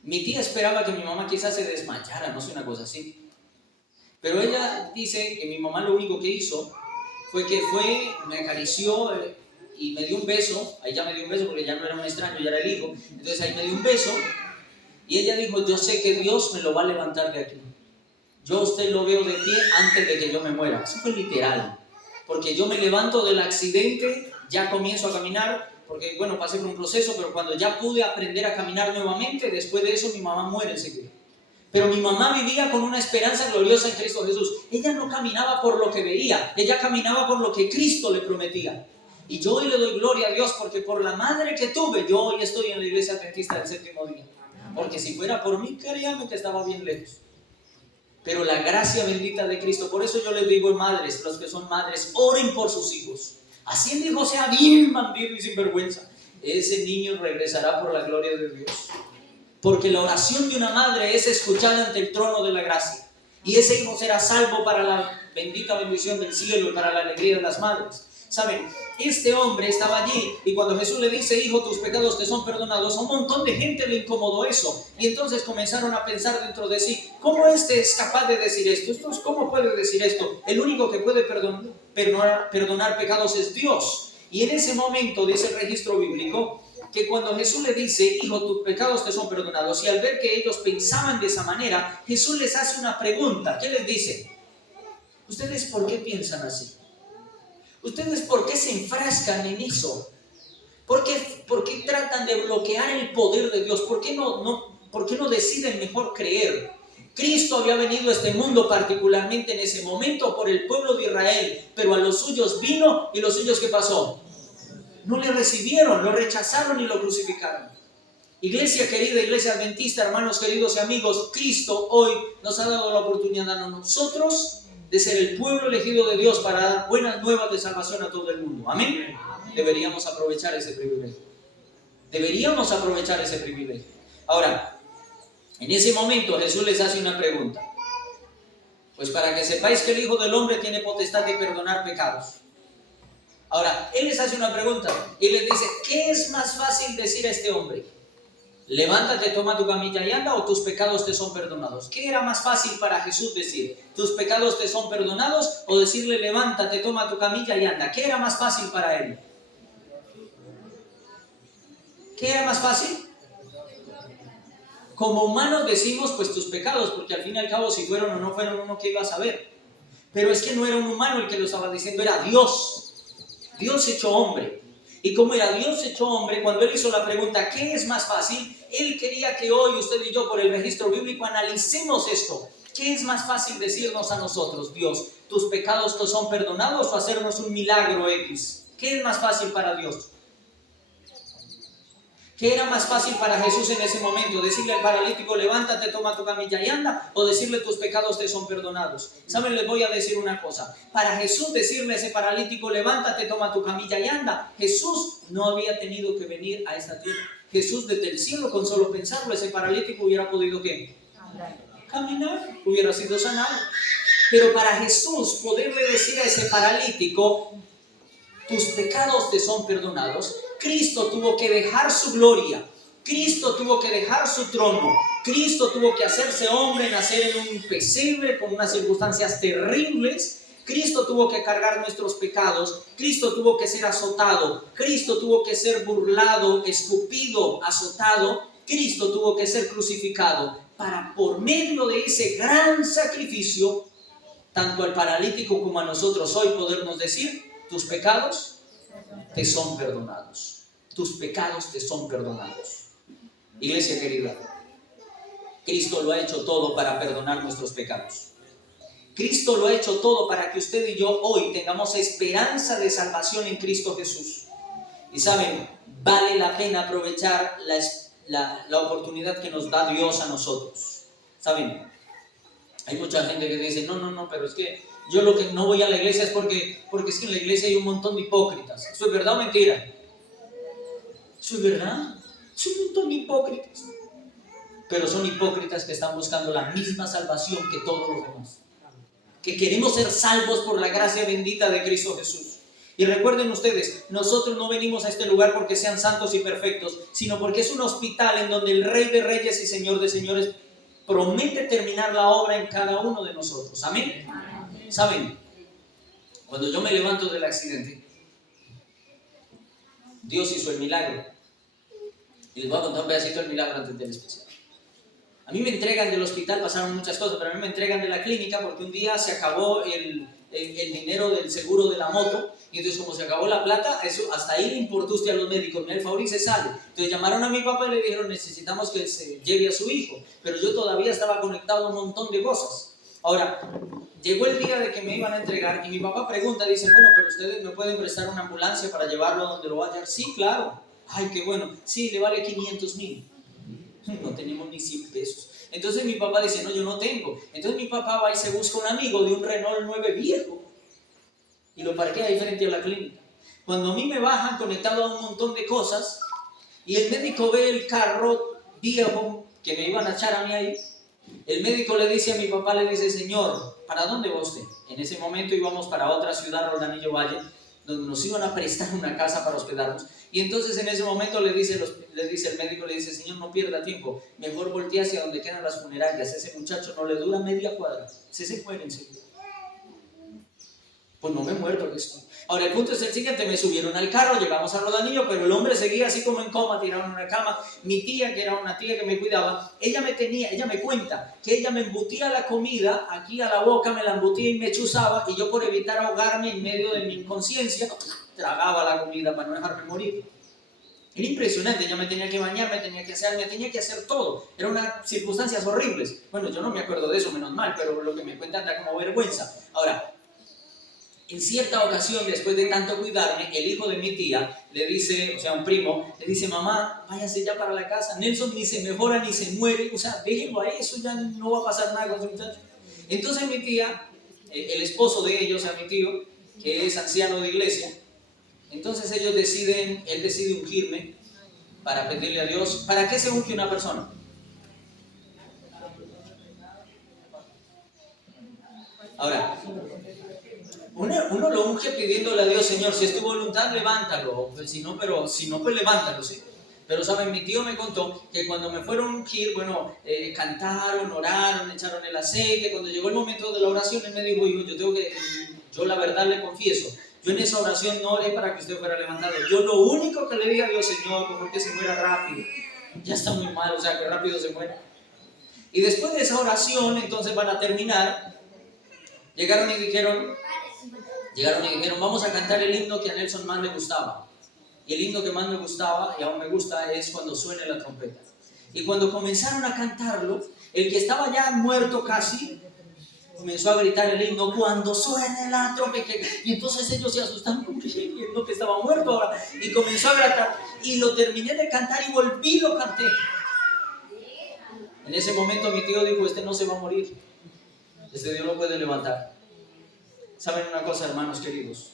mi tía esperaba que mi mamá quizás se desmayara, no sé, una cosa así. Pero ella dice que mi mamá lo único que hizo fue que me acarició y me dio un beso. Ahí ya me dio un beso porque ya no era un extraño, ya era el hijo. Entonces ahí me dio un beso y ella dijo, yo sé que Dios me lo va a levantar de aquí. Yo a usted lo veo de pie antes de que yo me muera. Eso fue literal. Porque yo me levanto del accidente, ya comienzo a caminar, porque bueno, pasé por un proceso, pero cuando ya pude aprender a caminar nuevamente, después de eso mi mamá muere enseguida. Pero mi mamá vivía con una esperanza gloriosa en Cristo Jesús. Ella no caminaba por lo que veía, ella caminaba por lo que Cristo le prometía. Y yo hoy le doy gloria a Dios porque por la madre que tuve, yo hoy estoy en la iglesia adventista del séptimo día. Porque si fuera por mí, créanme que estaba bien lejos. Pero la gracia bendita de Cristo, por eso yo les digo, madres, los que son madres, oren por sus hijos. Así el hijo sea bien bandido y sinvergüenza, ese niño regresará por la gloria de Dios. Porque la oración de una madre es escuchada ante el trono de la gracia. Y ese hijo será salvo para la bendita bendición del cielo y para la alegría de las madres. ¿Saben? Este hombre estaba allí y cuando Jesús le dice, hijo, tus pecados te son perdonados, a un montón de gente le incomodó eso. Y entonces comenzaron a pensar dentro de sí, ¿cómo este es capaz de decir esto? ¿Cómo puede decir esto? El único que puede perdonar pecados es Dios. Y en ese momento dice el registro bíblico que cuando Jesús le dice, hijo, tus pecados te son perdonados, y al ver que ellos pensaban de esa manera, Jesús les hace una pregunta. ¿Qué les dice? ¿Ustedes por qué piensan así? ¿Ustedes por qué se enfrascan en eso? ¿Por qué tratan de bloquear el poder de Dios? ¿Por qué no deciden mejor creer? Cristo había venido a este mundo particularmente en ese momento por el pueblo de Israel, pero a los suyos vino y los suyos, ¿qué pasó? No le recibieron, lo rechazaron y lo crucificaron. Iglesia querida, iglesia adventista, hermanos queridos y amigos, Cristo hoy nos ha dado la oportunidad a nosotros de ser el pueblo elegido de Dios para dar buenas nuevas de salvación a todo el mundo. Amén. Deberíamos aprovechar ese privilegio. Deberíamos aprovechar ese privilegio. Ahora, en ese momento Jesús les hace una pregunta. Pues para que sepáis que el Hijo del Hombre tiene potestad de perdonar pecados. Ahora, Él les hace una pregunta y les dice, ¿qué es más fácil decir a este hombre? Levántate, toma tu camilla y anda, o tus pecados te son perdonados. ¿Qué era más fácil para Jesús decir? ¿Tus pecados te son perdonados? O decirle, levántate, toma tu camilla y anda. ¿Qué era más fácil para Él? ¿Qué era más fácil? Como humanos decimos, pues tus pecados, porque al fin y al cabo si fueron o no fueron, uno que iba a saber. Pero es que no era un humano el que lo estaba diciendo, era Dios. Dios hecho hombre. Y como era Dios hecho hombre, cuando Él hizo la pregunta, ¿qué es más fácil? Él quería que hoy usted y yo, por el registro bíblico, analicemos esto. ¿Qué es más fácil decirnos a nosotros? Dios, ¿tus pecados te son perdonados o hacernos un milagro X? ¿Qué es más fácil para Dios? ¿Qué era más fácil para Jesús en ese momento? ¿Decirle al paralítico, levántate, toma tu camilla y anda? ¿O decirle, tus pecados te son perdonados? ¿Saben? Les voy a decir una cosa. Para Jesús decirle a ese paralítico, levántate, toma tu camilla y anda, Jesús no había tenido que venir a esta tierra. Jesús desde el cielo, con solo pensarlo, ese paralítico hubiera podido, ¿qué? Caminar, hubiera sido sanado. Pero para Jesús poderle decir a ese paralítico, tus pecados te son perdonados, Cristo tuvo que dejar su gloria, Cristo tuvo que dejar su trono, Cristo tuvo que hacerse hombre, nacer en un pesebre con unas circunstancias terribles, Cristo tuvo que cargar nuestros pecados, Cristo tuvo que ser azotado, Cristo tuvo que ser burlado, escupido, azotado, Cristo tuvo que ser crucificado para, por medio de ese gran sacrificio, tanto al paralítico como a nosotros hoy podernos decir, tus pecados te son perdonados. Tus pecados te son perdonados. Iglesia querida, Cristo lo ha hecho todo para perdonar nuestros pecados. Cristo lo ha hecho todo para que usted y yo hoy tengamos esperanza de salvación en Cristo Jesús. Y saben, vale la pena aprovechar la oportunidad que nos da Dios a nosotros. Saben, hay mucha gente que dice, no, pero es que yo lo que no voy a la iglesia es porque es que en la iglesia hay un montón de hipócritas. ¿Eso es verdad o mentira? ¿Eso es verdad? Es un montón de hipócritas. Pero son hipócritas que están buscando la misma salvación que todos los demás. Que queremos ser salvos por la gracia bendita de Cristo Jesús. Y recuerden ustedes, nosotros no venimos a este lugar porque sean santos y perfectos, sino porque es un hospital en donde el Rey de Reyes y Señor de Señores promete terminar la obra en cada uno de nosotros. ¿Amén? ¿Saben? Cuando yo me levanto del accidente, Dios hizo el milagro. Y les voy a contar un pedacito del milagro antes del especial. A mí me entregan del hospital, pasaron muchas cosas, pero a mí me entregan de la clínica porque un día se acabó el dinero del seguro de la moto. Y entonces, como se acabó la plata, eso, hasta ahí le importó usted a los médicos, el favor y se sale. Entonces llamaron a mi papá y le dijeron, necesitamos que se lleve a su hijo. Pero yo todavía estaba conectado a un montón de cosas. Ahora, llegó el día de que me iban a entregar y mi papá pregunta, dice, bueno, pero ustedes me pueden prestar una ambulancia para llevarlo a donde lo vayan. Sí, claro. Ay, qué bueno. Sí, le vale 500,000. No tenemos ni 100 pesos. Entonces mi papá dice, no, yo no tengo. Entonces mi papá va y se busca un amigo de un Renault 9 viejo y lo parquea ahí frente a la clínica. Cuando a mí me bajan conectado a un montón de cosas y el médico ve el carro viejo que me iban a echar a mí ahí, el médico le dice a mi papá, le dice, señor, ¿para dónde va usted? En ese momento íbamos para otra ciudad, Roldanillo Valle, donde nos iban a prestar una casa para hospedarnos. Y entonces en ese momento le dice el médico, le dice, señor, no pierda tiempo, mejor voltee hacia donde quedan las funerarias, ese muchacho no le dura media cuadra, se muere enseguida. Pues no me he muerto, que estoy. Ahora, el punto es el siguiente: me subieron al carro, llegamos a Rodanillo, pero el hombre seguía así como en coma, tirado en una cama. Mi tía, que era una tía que me cuidaba, ella me cuenta que ella me embutía la comida aquí a la boca, me la embutía y me chuzaba, y yo, por evitar ahogarme en medio de mi inconsciencia, tragaba la comida para no dejarme morir. Era impresionante. Ella me tenía que bañar, me tenía que hacer todo. Eran unas circunstancias horribles. Bueno, yo no me acuerdo de eso, menos mal, pero lo que me cuentan da como vergüenza. Ahora, en cierta ocasión, después de tanto cuidarme, el hijo de mi tía le dice, o sea, un primo, le dice: mamá, váyase ya para la casa, Nelson ni se mejora ni se muere, o sea, déjenlo ahí, eso ya no va a pasar nada con ese muchacho. Entonces mi tía, el esposo de ellos, o sea, mi tío, que es anciano de iglesia, entonces él decide ungirme para pedirle a Dios. ¿Para qué se unge una persona? Ahora, uno lo unge pidiéndole a Dios: Señor, si es tu voluntad, levántalo. Pues si no, pues levántalo, ¿sí? Pero, ¿saben? Mi tío me contó que cuando me fueron a ungir, bueno, cantaron, oraron, echaron el aceite. Cuando llegó el momento de la oración, él me dijo: hijo, yo la verdad le confieso, yo en esa oración no oré para que usted fuera levantado. Yo lo único que le dije a Dios: Señor, por favor, que se muera rápido. Ya está muy mal, o sea, que rápido se muera. Y después de esa oración, entonces, para terminar, llegaron y dijeron: vamos a cantar el himno que a Nelson más le gustaba. Y el himno que más me gustaba, y aún me gusta, es Cuando suene la trompeta. Y cuando comenzaron a cantarlo, el que estaba ya muerto casi, comenzó a gritar el himno: cuando suene la trompeta. Y entonces ellos se asustaron, porque el himno que estaba muerto ahora. Y comenzó a gritar, y lo terminé de cantar y volví y lo canté. En ese momento mi tío dijo: este no se va a morir, este Dios lo puede levantar. ¿Saben una cosa, hermanos queridos?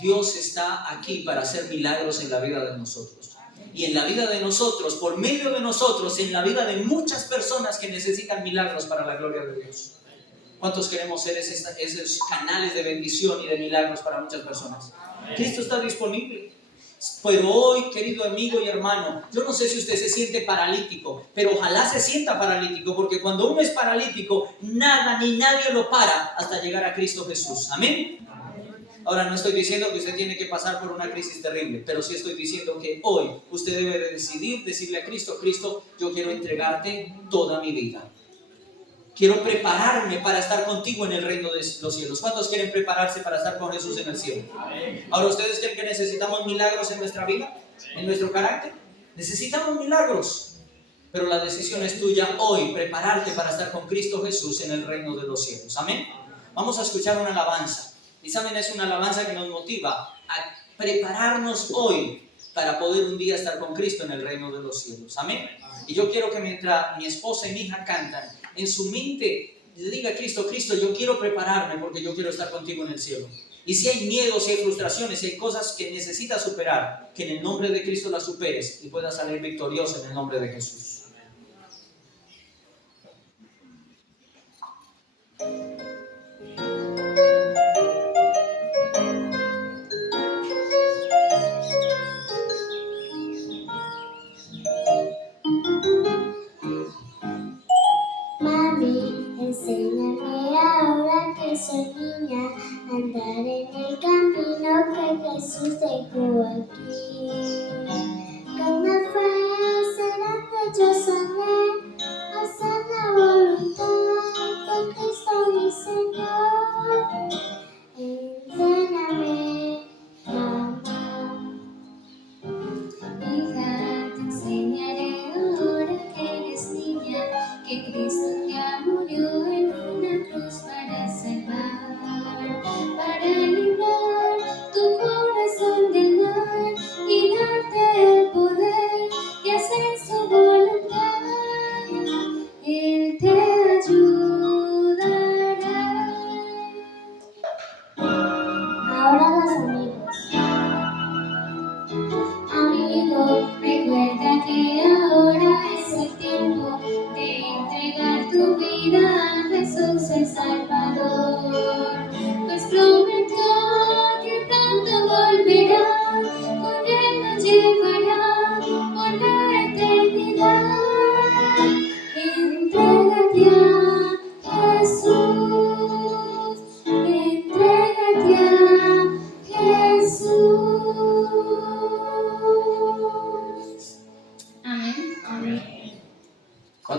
Dios está aquí para hacer milagros en la vida de nosotros. Y en la vida de nosotros, por medio de nosotros, en la vida de muchas personas que necesitan milagros para la gloria de Dios. ¿Cuántos queremos ser esos canales de bendición y de milagros para muchas personas? Cristo está disponible. Pero hoy, querido amigo y hermano, yo no sé si usted se siente paralítico, pero ojalá se sienta paralítico, porque cuando uno es paralítico, nada ni nadie lo para hasta llegar a Cristo Jesús. Amén. Ahora, no estoy diciendo que usted tiene que pasar por una crisis terrible, pero sí estoy diciendo que hoy usted debe de decidir, decirle a Cristo: Cristo, yo quiero entregarte toda mi vida. Quiero prepararme para estar contigo en el reino de los cielos. ¿Cuántos quieren prepararse para estar con Jesús en el cielo? Ahora, ¿ustedes creen que necesitamos milagros en nuestra vida? ¿En nuestro carácter? Necesitamos milagros. Pero la decisión es tuya hoy, prepararte para estar con Cristo Jesús en el reino de los cielos. Amén. Vamos a escuchar una alabanza. Y saben, es una alabanza que nos motiva a prepararnos hoy para poder un día estar con Cristo en el reino de los cielos. Amén. Y yo quiero que mientras mi esposa y mi hija cantan, en su mente le diga a Cristo: Cristo, yo quiero prepararme porque yo quiero estar contigo en el cielo. Y si hay miedos, si hay frustraciones, si hay cosas que necesitas superar, que en el nombre de Cristo las superes y puedas salir victorioso en el nombre de Jesús. Enséñame ahora que soy niña a andar en el camino que Jesús dejó aquí. Con la fe será que yo soñé, hacer la voluntad de Cristo mi Señor. Enséñame, mamá. Hija, te enseñaré ahora que eres niña, que Cristo ya murió en una cruz para salvar, para librar tu corazón del mal y darte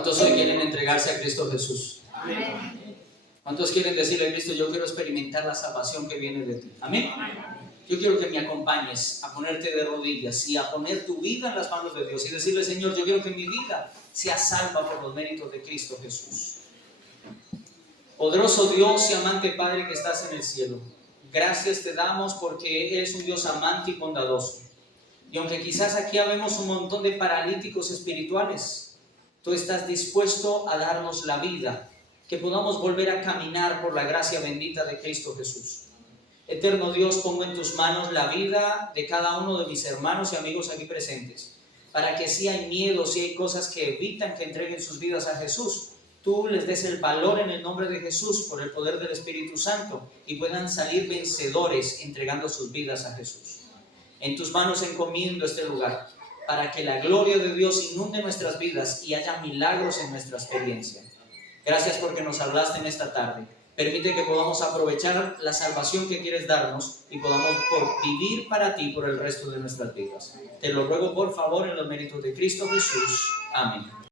¿Cuántos hoy quieren entregarse a Cristo Jesús? ¿Cuántos quieren decirle a Cristo, yo quiero experimentar la salvación que viene de ti? Amén. Yo quiero que me acompañes a ponerte de rodillas y a poner tu vida en las manos de Dios y decirle, Señor, yo quiero que mi vida sea salva por los méritos de Cristo Jesús. Poderoso Dios y amante Padre que estás en el cielo, gracias te damos porque eres un Dios amante y bondadoso. Y aunque quizás aquí habemos un montón de paralíticos espirituales, tú estás dispuesto a darnos la vida, que podamos volver a caminar por la gracia bendita de Cristo Jesús. Eterno Dios, pongo en tus manos la vida de cada uno de mis hermanos y amigos aquí presentes, para que si hay miedo, si hay cosas que evitan que entreguen sus vidas a Jesús, tú les des el valor en el nombre de Jesús por el poder del Espíritu Santo y puedan salir vencedores entregando sus vidas a Jesús. En tus manos encomiendo este lugar, para que la gloria de Dios inunde nuestras vidas y haya milagros en nuestra experiencia. Gracias porque nos hablaste en esta tarde. Permite que podamos aprovechar la salvación que quieres darnos y podamos vivir para ti por el resto de nuestras vidas. Te lo ruego por favor en los méritos de Cristo Jesús. Amén.